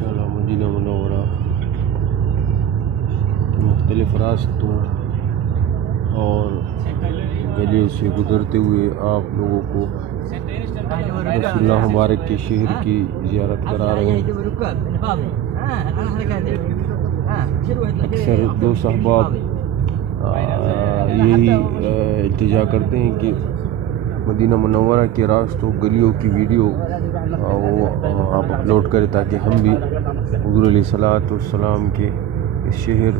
ماشاءاللہ مدینہ منورہ کے مختلف راستوں اور گلیوں سے گزرتے ہوئے آپ لوگوں کو رسول اللہ مبارک کے شہر کی زیارت کرا رہے ہیں۔ اکثر دوست احباب یہی التجا کرتے ہیں کہ مدینہ منورہ کے راستوں گلیوں کی ویڈیو وہ آپ اپلوڈ کریں تاکہ ہم بھی حضور علیہ الصلوۃ والسلام کے اس شہر،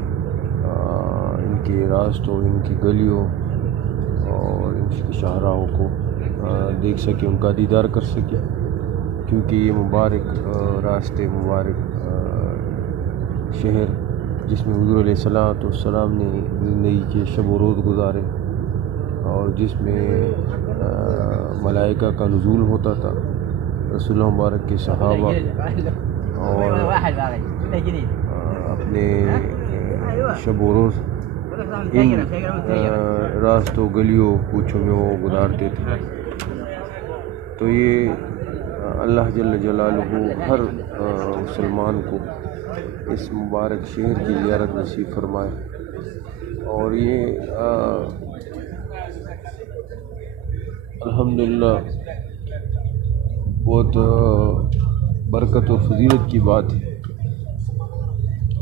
ان کے راستوں، ان کی گلیوں اور ان کی شاہراہوں کو دیکھ سکیں، ان کا دیدار کر سکیں، کیونکہ یہ مبارک راستے، مبارک شہر جس میں حضور علیہ الصلوۃ والسلام نے زندگی کے شب و روز گزارے اور جس میں ملائکہ کا نزول ہوتا تھا، رسول اللہ مبارک کے صحابہ اور اپنے شب و روز ان راستوں، گلیوں، کوچوں میں وہ گزارتے تھے۔ تو یہ اللہ جل جلالہ ہر مسلمان کو اس مبارک شہر کی زیارت نصیب فرمائے، اور یہ الحمدللہ بہت برکت اور فضیلت کی بات ہے۔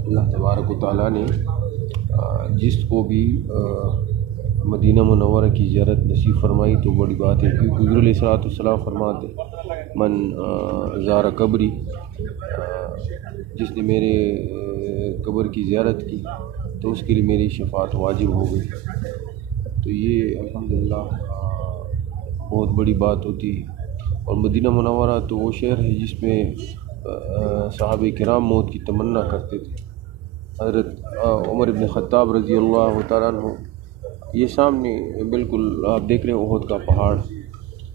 اللہ تبارک و تعالیٰ نے جس کو بھی مدینہ منورہ کی زیارت نصیب فرمائی تو بڑی بات ہے، کیونکہ حضور علیہ الصلوۃ والسلام فرماتے من زار قبری، جس نے میرے قبر کی زیارت کی تو اس کے لیے میری شفاعت واجب ہو گئی۔ تو یہ الحمدللہ بہت بڑی بات ہوتی ہے۔ اور مدینہ منورہ تو وہ شہر ہے جس میں صحابہ کرام موت کی تمنا کرتے تھے۔ حضرت عمر بن خطاب رضی اللہ تعالیٰ عنہ، یہ سامنے بالکل آپ دیکھ رہے ہیں احد کا پہاڑ،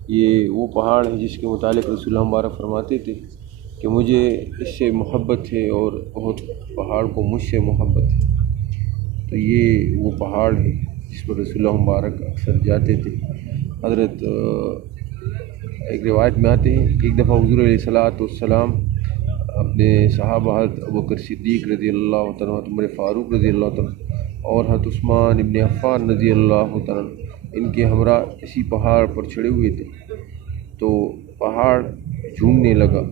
یہ وہ پہاڑ ہے جس کے متعلق رسول اللہ مبارک فرماتے تھے کہ مجھے اس سے محبت ہے اور احد پہاڑ کو مجھ سے محبت ہے۔ تو یہ وہ پہاڑ ہے جس پر رسول اللہ مبارک اکثر جاتے تھے۔ حضرت ایک روایت میں آتے ہیں کہ ایک دفعہ حضور علیہ الصلوۃ والسلام اپنے صحابہ حضرت ابوبکر صدیق رضی اللہ تعالیٰ، عمر فاروق رضی اللہ تعالیٰ اور حضرت عثمان ابن عفان رضی اللہ تعالیٰ ان کے ہمراہ اسی پہاڑ پر چڑھے ہوئے تھے، تو پہاڑ جھومنے لگا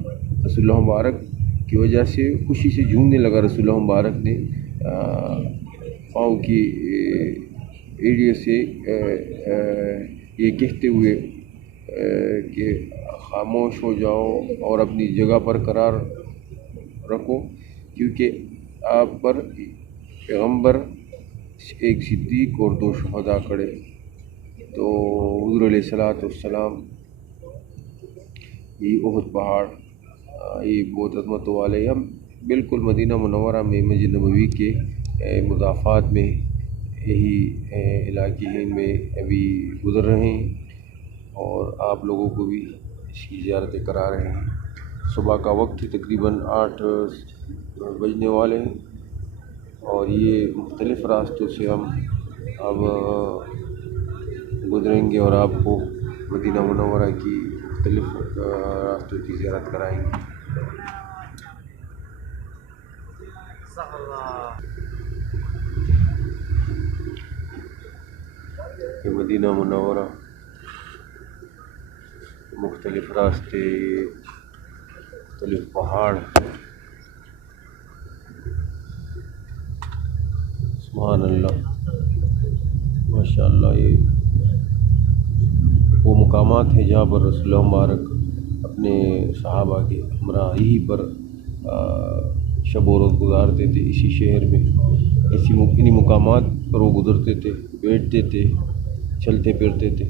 رسول اللہ مبارک کی وجہ سے، خوشی سے جھومنے لگا۔ رسول اللہ مبارک نے پاؤں کی ایڑیوں سے یہ کہتے ہوئے کہ خاموش ہو جاؤ اور اپنی جگہ پر قرار رکھو، کیونکہ آپ پر پیغمبر، ایک صدیق اور 2 شہداء کھڑے۔ تو حضور علیہ الصلوۃ والسلام، یہ احد پہاڑ یہ بہت عظمت والے، ہم بالکل مدینہ منورہ میں مسجد نبوی کے مضافات میں یہی علاقے میں ابھی گزر رہے ہیں، اور آپ لوگوں کو بھی اس کی زیارتیں کرا رہے ہیں۔ صبح کا وقت تقریباً 8 بجنے والے ہیں، اور یہ مختلف راستوں سے ہم اب گزریں گے اور آپ کو مدینہ منورہ کی مختلف راستوں کی زیارت کرائیں گے۔ یہ مدینہ منورہ مختلف راستے، مختلف پہاڑ، سبحان اللہ، ماشاءاللہ، یہ وہ مقامات ہیں جہاں پر رسول اللہ مبارک اپنے صحابہ کے ہمراہ ہی پر شب و روز گزارتے تھے، اسی شہر میں، انہی مقامات پر وہ گزرتے تھے، بیٹھتے تھے، چلتے پھرتے تھے۔